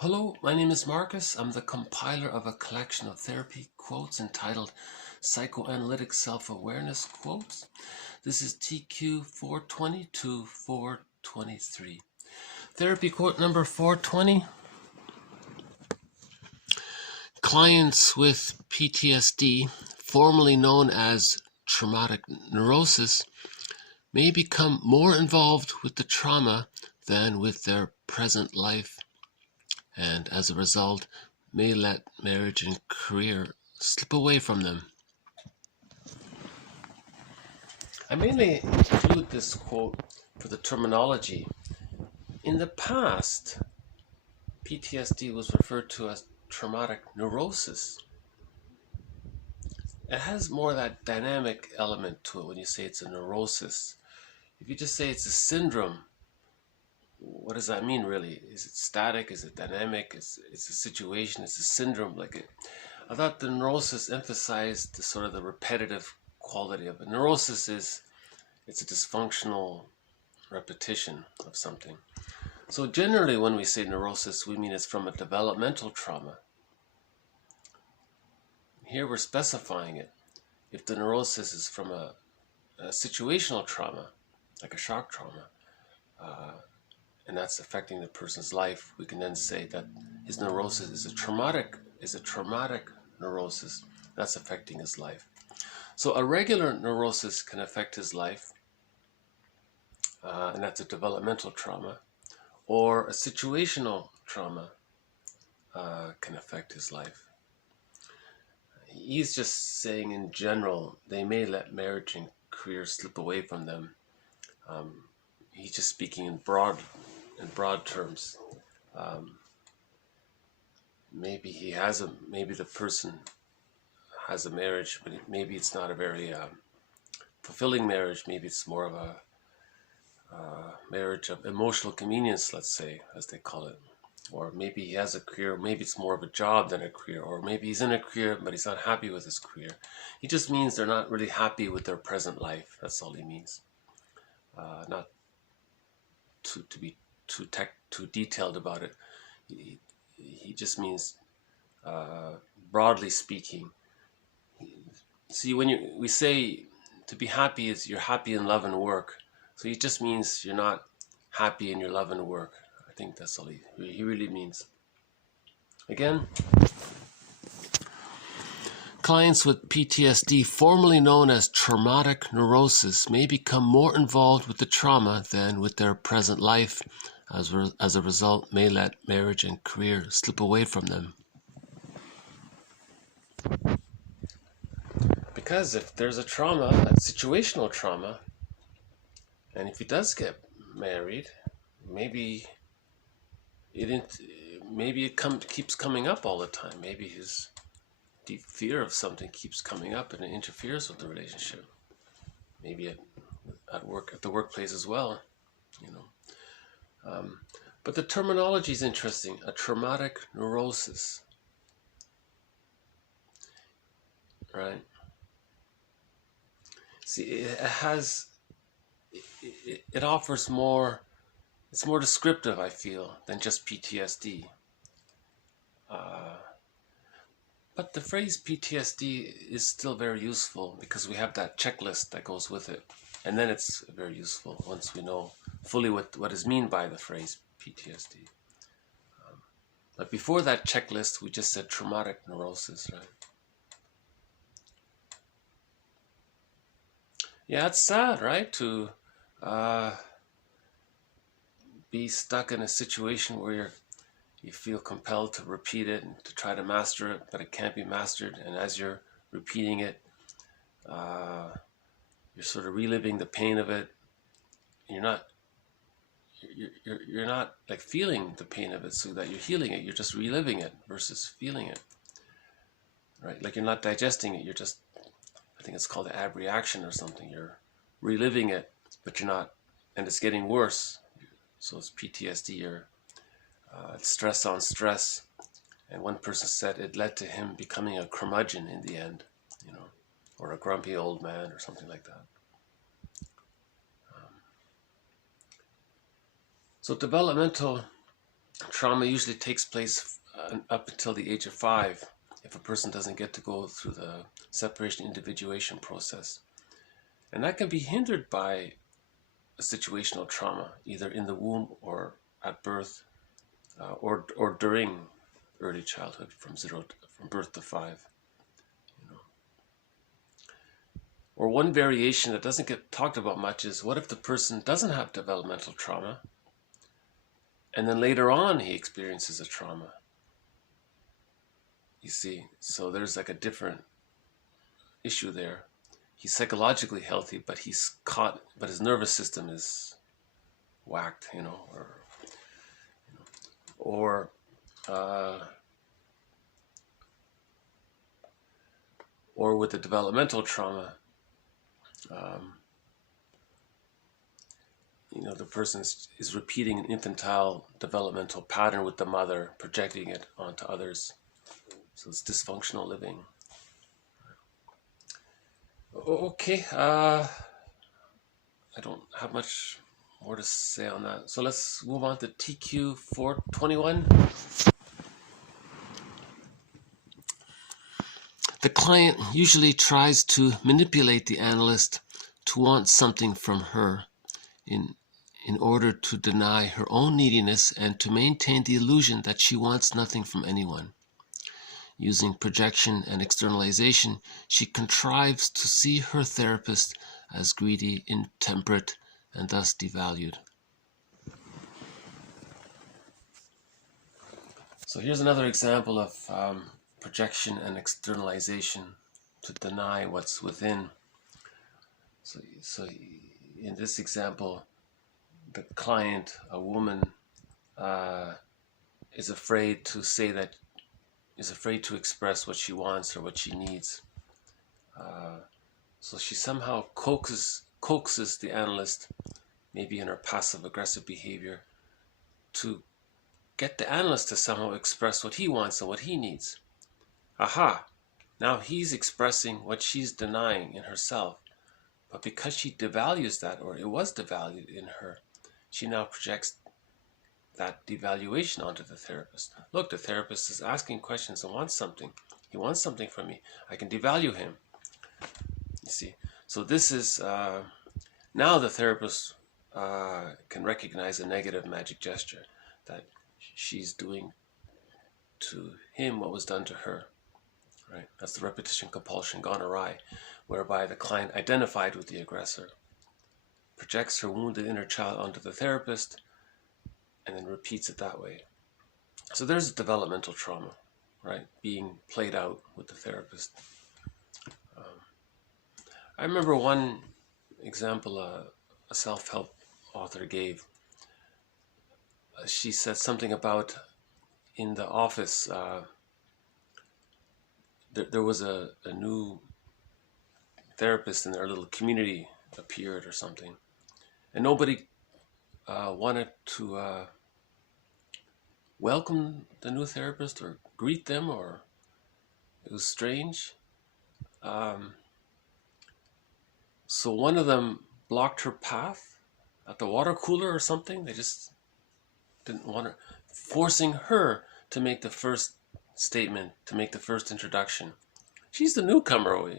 Hello, my name is Marcus. I'm the compiler of a collection of therapy quotes entitled Psychoanalytic Self-Awareness Quotes. This is TQ 420 to 423. Therapy quote number 420. Clients with PTSD, formerly known as traumatic neurosis, may become more involved with the trauma than with their present life, and as a result may let marriage and career slip away from them. I mainly include this quote for the terminology. In the past, PTSD was referred to as traumatic neurosis. It has more of that dynamic element to it when you say it's a neurosis. If you just say it's a syndrome, what does that mean really? Is it static? Is it dynamic? It's a situation, it's a syndrome. I thought the neurosis emphasized the sort of the repetitive quality of it. Neurosis it's a dysfunctional repetition of something. So generally when we say neurosis, we mean it's from a developmental trauma. Here we're specifying it. If the neurosis is from a situational trauma, like a shock trauma, and that's affecting the person's life, we can then say that his neurosis is a traumatic neurosis that's affecting his life. So a regular neurosis can affect his life, and that's a developmental trauma, or a situational trauma can affect his life. He's just saying in general, they may let marriage and career slip away from them. He's just speaking in broad terms. Maybe the person has a marriage, but maybe it's not a very fulfilling marriage. Maybe it's more of a marriage of emotional convenience, let's say, as they call it. Or maybe he has a career, maybe it's more of a job than a career, or maybe he's in a career, but he's not happy with his career. He just means they're not really happy with their present life. That's all he means. Not to be too detailed about it. He just means, broadly speaking. See, when we say to be happy is you're happy in love and work. So it just means you're not happy in your love and work. I think that's all he really means. Again, clients with PTSD, formerly known as traumatic neurosis, may become more involved with the trauma than with their present life. As a result, may let marriage and career slip away from them. Because if there's a trauma, a situational trauma, and if he does get married, maybe it keeps coming up all the time. Maybe his deep fear of something keeps coming up and it interferes with the relationship. Maybe at the workplace as well, you know. But the terminology is interesting. A traumatic neurosis, right? See, it offers more. It's more descriptive, I feel, than just PTSD. But the phrase PTSD is still very useful because we have that checklist that goes with it. And then it's very useful once we know fully what is meant by the phrase PTSD. But before that checklist, we just said traumatic neurosis, right? Yeah, it's sad, right? To be stuck in a situation where you feel compelled to repeat it and to try to master it, but it can't be mastered. And as you're repeating it, you're sort of reliving the pain of it. You're not like feeling the pain of it so that you're healing it. You're just reliving it versus feeling it, right? Like you're not digesting it. You're just, I think it's called abreaction or something. You're reliving it, but you're not, and it's getting worse. So it's PTSD, it's stress on stress. And one person said it led to him becoming a curmudgeon in the end, you know, or a grumpy old man or something like that. So developmental trauma usually takes place up until the age of 5 if a person doesn't get to go through the separation individuation process. And that can be hindered by a situational trauma, either in the womb or at birth, or during early childhood, from birth to 5. Or one variation that doesn't get talked about much is, what if the person doesn't have developmental trauma, and then later on he experiences a trauma? You see, so there's like a different issue there. He's psychologically healthy, but he's caught, but his nervous system is whacked, or with the developmental trauma, the person is repeating an infantile developmental pattern with the mother, projecting it onto others. So it's dysfunctional living. Okay, I don't have much more to say on that. So let's move on to TQ 421. The client usually tries to manipulate the analyst to want something from her in order to deny her own neediness and to maintain the illusion that she wants nothing from anyone. Using projection and externalization, she contrives to see her therapist as greedy, intemperate, and thus devalued. So here's another example of projection and externalization to deny what's within. So in this example, the client, a woman, is afraid to express what she wants or what she needs. So she somehow coaxes the analyst, maybe in her passive-aggressive behavior, to get the analyst to somehow express what he wants and what he needs. Aha! Now he's expressing what she's denying in herself. But because she devalues that, or it was devalued in her, she now projects that devaluation onto the therapist. Look, the therapist is asking questions and wants something. He wants something from me. I can devalue him. You see? So this is, now the therapist can recognize a negative magic gesture, that she's doing to him what was done to her. Right? That's the repetition compulsion gone awry, whereby the client identified with the aggressor, projects her wounded inner child onto the therapist, and then repeats it that way. So there's a developmental trauma, right, being played out with the therapist. I remember one example a self-help author gave. She said something about, in the office, there was a new therapist in their little community appeared or something, and nobody wanted to welcome the new therapist or greet them, or it was strange. So one of them blocked her path at the water cooler or something. They just didn't want her, forcing her to make the first statement, to make the first introduction. She's the newcomer.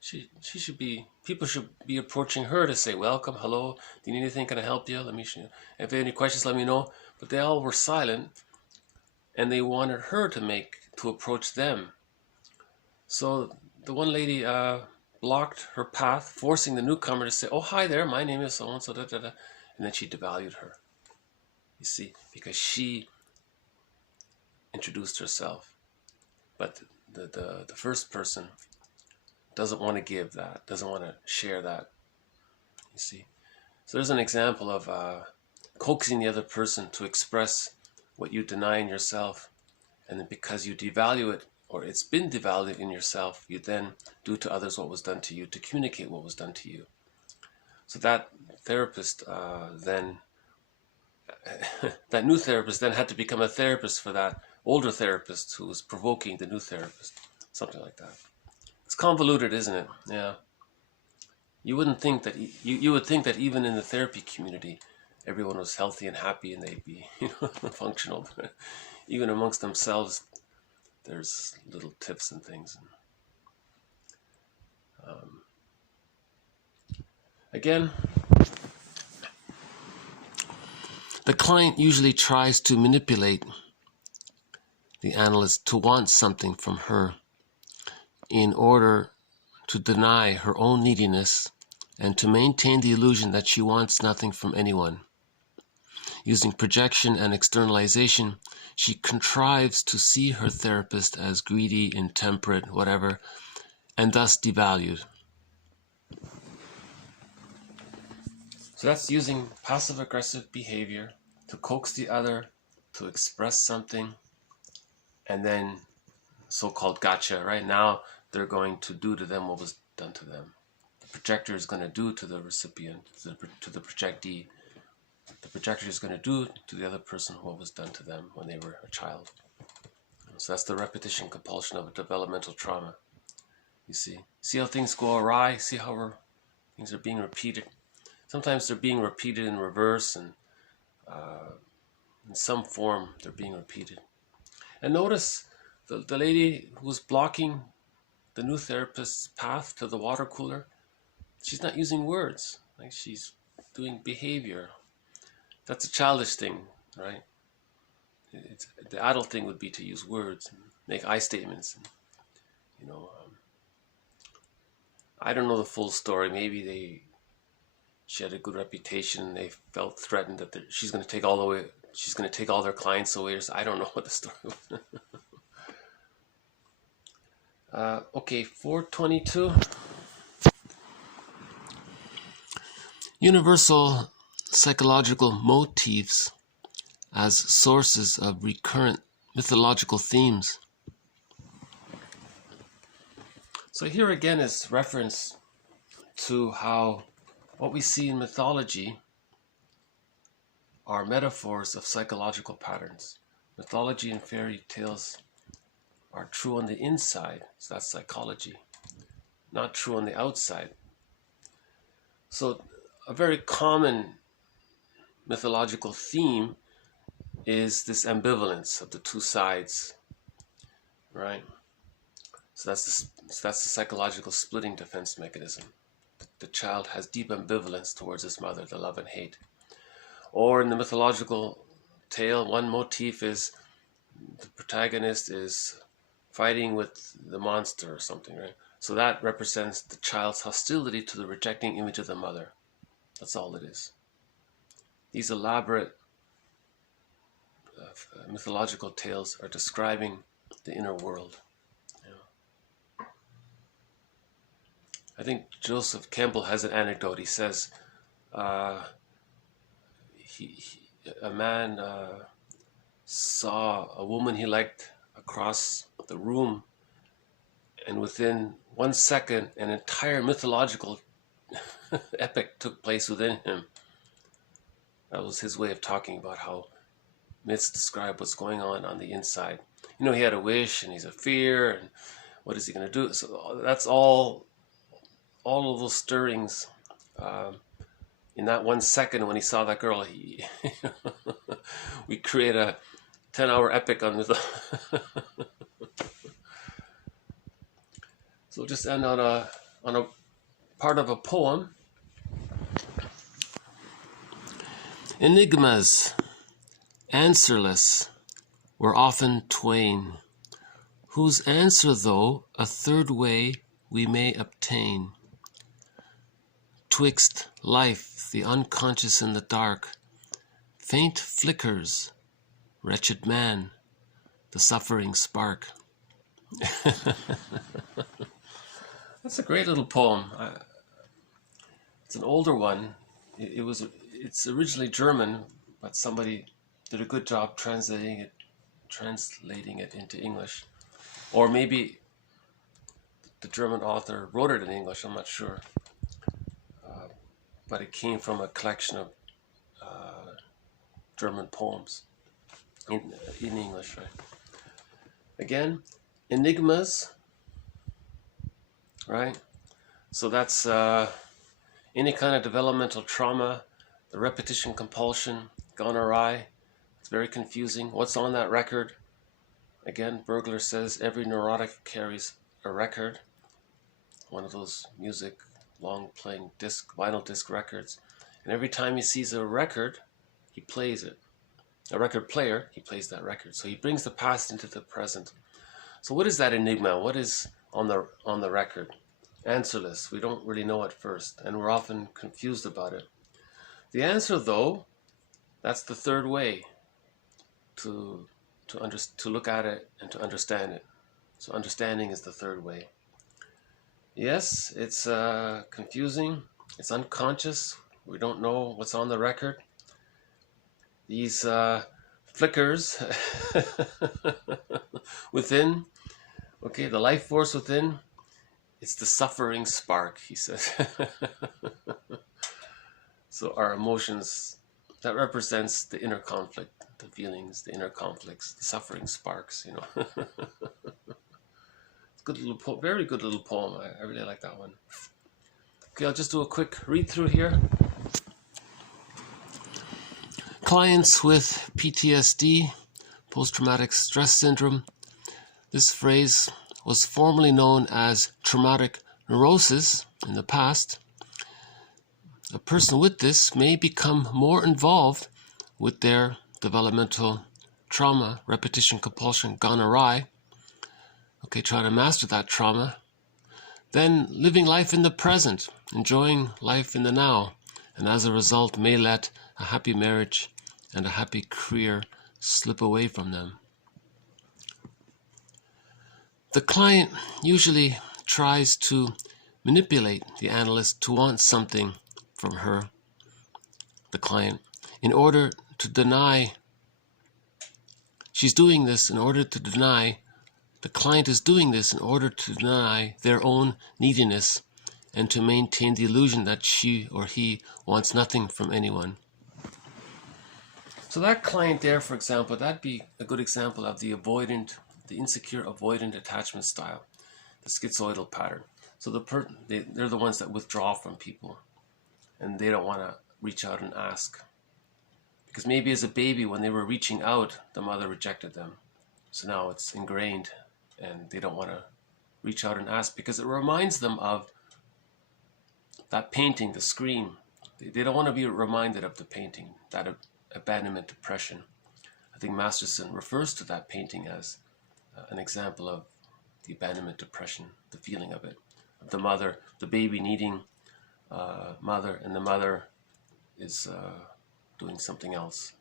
She should be, people should be approaching her to say, welcome, hello, do you need anything, can I help you? Let me show you. If you have any questions, let me know. But they all were silent, and they wanted her to approach them. So the one lady blocked her path, forcing the newcomer to say, oh, hi there, my name is so-and-so, and then she devalued her. You see, because she introduced herself. But the first person doesn't want to give that, doesn't want to share that. You see, so there's an example of coaxing the other person to express what you deny in yourself, and then because you devalue it, or it's been devalued in yourself, you then do to others what was done to you, to communicate what was done to you. So that therapist then, that new therapist then had to become a therapist for that older therapist who was provoking the new therapist, something like that. It's convoluted, isn't it? Yeah. You wouldn't think that, you would think that even in the therapy community, everyone was healthy and happy and they'd be, functional. But even amongst themselves, there's little tips and things. Again, the client usually tries to manipulate the analyst to want something from her in order to deny her own neediness and to maintain the illusion that she wants nothing from anyone. Using projection and externalization, she contrives to see her therapist as greedy, intemperate, whatever, and thus devalued. So that's using passive-aggressive behavior to coax the other to express something, and then so-called gotcha. Right now, they're going to do to them what was done to them. The projector is going to do to the recipient, to the projectee. The projector is going to do to the other person what was done to them when they were a child. So that's the repetition compulsion of a developmental trauma. You see how things go awry. See how things are being repeated. Sometimes they're being repeated in reverse, and in some form they're being repeated. And notice the lady who was blocking the new therapist's path to the water cooler, she's not using words. Like, she's doing behavior. That's a childish thing, right? The adult thing would be to use words and make I statements. And, I don't know the full story. Maybe she had a good reputation and they felt threatened that she's going to take all their clients away. I don't know what the story was. Okay, 422. Universal psychological motifs as sources of recurrent mythological themes. So here again is reference to how what we see in mythology are metaphors of psychological patterns. Mythology and fairy tales are true on the inside, so that's psychology, not true on the outside. So a very common mythological theme is this ambivalence of the two sides, right? So that's the psychological splitting defense mechanism. The child has deep ambivalence towards his mother, the love and hate. Or in the mythological tale, one motif is the protagonist is fighting with the monster or something, right? So that represents the child's hostility to the rejecting image of the mother. That's all it is. These elaborate mythological tales are describing the inner world. I think Joseph Campbell has an anecdote. He says a man saw a woman he liked across the room, and within 1 second, an entire mythological epic took place within him. That was his way of talking about how myths describe what's going on the inside. He had a wish and he's a fear, and what is he going to do? So that's all of those stirrings in that 1 second when he saw that girl. We create a 10-hour epic on this. So we'll just end on a part of a poem. Enigmas, answerless, were often twain, whose answer though a third way we may obtain. Twixt life, the unconscious and the dark, faint flickers, wretched man, the suffering spark. That's a great little poem. It's an older one. It's originally German, but somebody did a good job translating it into English. Or maybe the German author wrote it in English, I'm not sure. But it came from a collection of German poems in English, right? Again, Enigmas, right? So that's any kind of developmental trauma. the repetition compulsion gone awry. It's very confusing. What's on that record? Again, Bergler says every neurotic carries a record, one of those music long playing vinyl disc records, and every time he sees a record, he plays it. A record player, he plays that record. So he brings the past into the present. So what is that enigma? What is on the record? Answerless. We don't really know at first, and we're often confused about it. The answer, though, that's the third way to look at it and to understand it. So understanding is the third way. Yes, it's confusing. It's unconscious. We don't know what's on the record. These flickers within, okay, the life force within, it's the suffering spark, he says. So our emotions, that represents the inner conflict, the feelings, the inner conflicts, the suffering sparks, you know. It's a good little very good little poem. I really like that one. Okay, I'll just do a quick read through here. Clients with PTSD, post-traumatic stress syndrome. This phrase was formerly known as traumatic neurosis in the past. A person with this may become more involved with their developmental trauma, repetition compulsion gone awry. Okay, trying to master that trauma. Then living life in the present, enjoying life in the now, and as a result may let a happy marriage and a happy career slip away from them. The client usually tries to manipulate the analyst to want something from her, the client, in order to deny. She's doing this in order to deny, the client is doing this in order to deny their own neediness and to maintain the illusion that she or he wants nothing from anyone. So that client there, for example, that'd be a good example of the insecure avoidant attachment style, the schizoidal pattern. So they're the ones that withdraw from people, and they don't want to reach out and ask. Because maybe as a baby, when they were reaching out, the mother rejected them. So now it's ingrained, and they don't want to reach out and ask because it reminds them of that painting, the scream. They don't want to be reminded of the painting, that abandonment depression. I think Masterson refers to that painting as an example of the abandonment depression, the feeling of it, of the mother, the baby needing mother, and the mother is doing something else.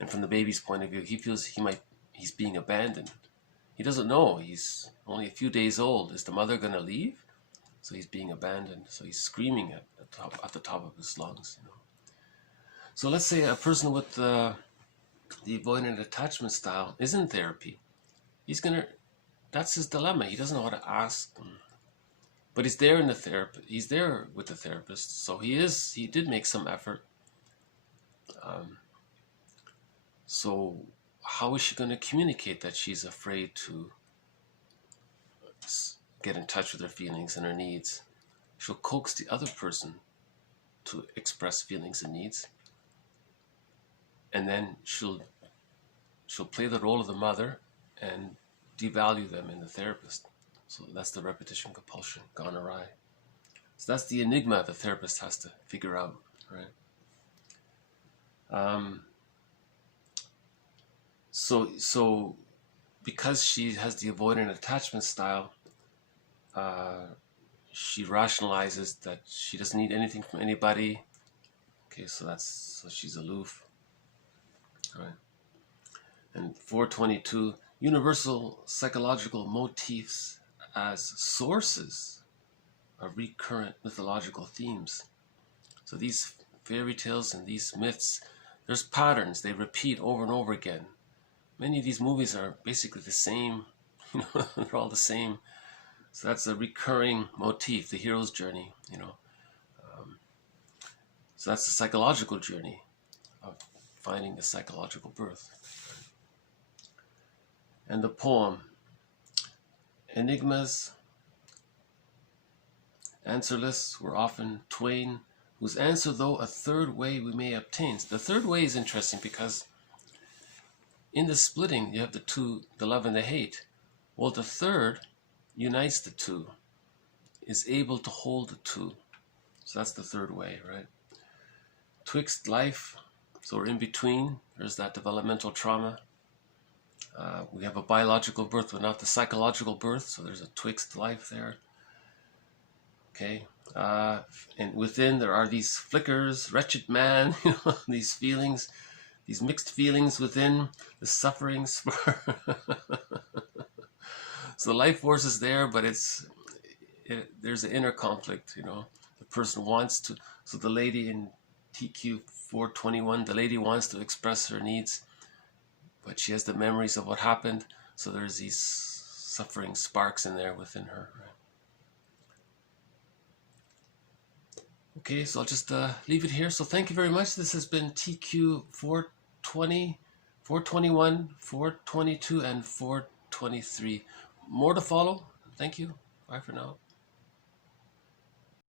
And from the baby's point of view, he feels he's being abandoned. He doesn't know. He's only a few days old. Is the mother going to leave? So he's being abandoned. So he's screaming at the top of his lungs. You know. So let's say a person with the avoidant attachment style is in therapy. That's his dilemma. He doesn't know how to ask them. But he's there he's there with the therapist. So he did make some effort. So how is she going to communicate that she's afraid to get in touch with her feelings and her needs? She'll coax the other person to express feelings and needs. And then she'll play the role of the mother and devalue them in the therapist. So that's the repetition compulsion gone awry. So that's the enigma the therapist has to figure out, right? So because she has the avoidant attachment style, she rationalizes that she doesn't need anything from anybody. Okay, so she's aloof, right? And 422, universal psychological motifs as sources of recurrent mythological themes. So these fairy tales and these myths, there's patterns, they repeat over and over again. Many of these movies are basically the same, they're all the same. So that's a recurring motif, the hero's journey, So that's the psychological journey of finding the psychological birth. And the poem, Enigmas, answerless, were often twain whose answer, though a third way we may obtain. The third way is interesting because in the splitting, you have the two, the love and the hate. Well, the third unites the two, is able to hold the two. So that's the third way, right? Twixt life, so we're in between. There's that developmental trauma. We have a biological birth, but not the psychological birth. So there's a twixt life there. Okay. And within there are these flickers, wretched man, these feelings, these mixed feelings within, the suffering spark. So the life force is there, but there's an inner conflict, The person wants to, so the lady in TQ 421, the lady wants to express her needs, but she has the memories of what happened. So there's these suffering sparks in there within her. Right? Okay, so I'll just leave it here. So thank you very much. This has been TQ 420, 421, 422, and 423. More to follow. Thank you. Bye for now.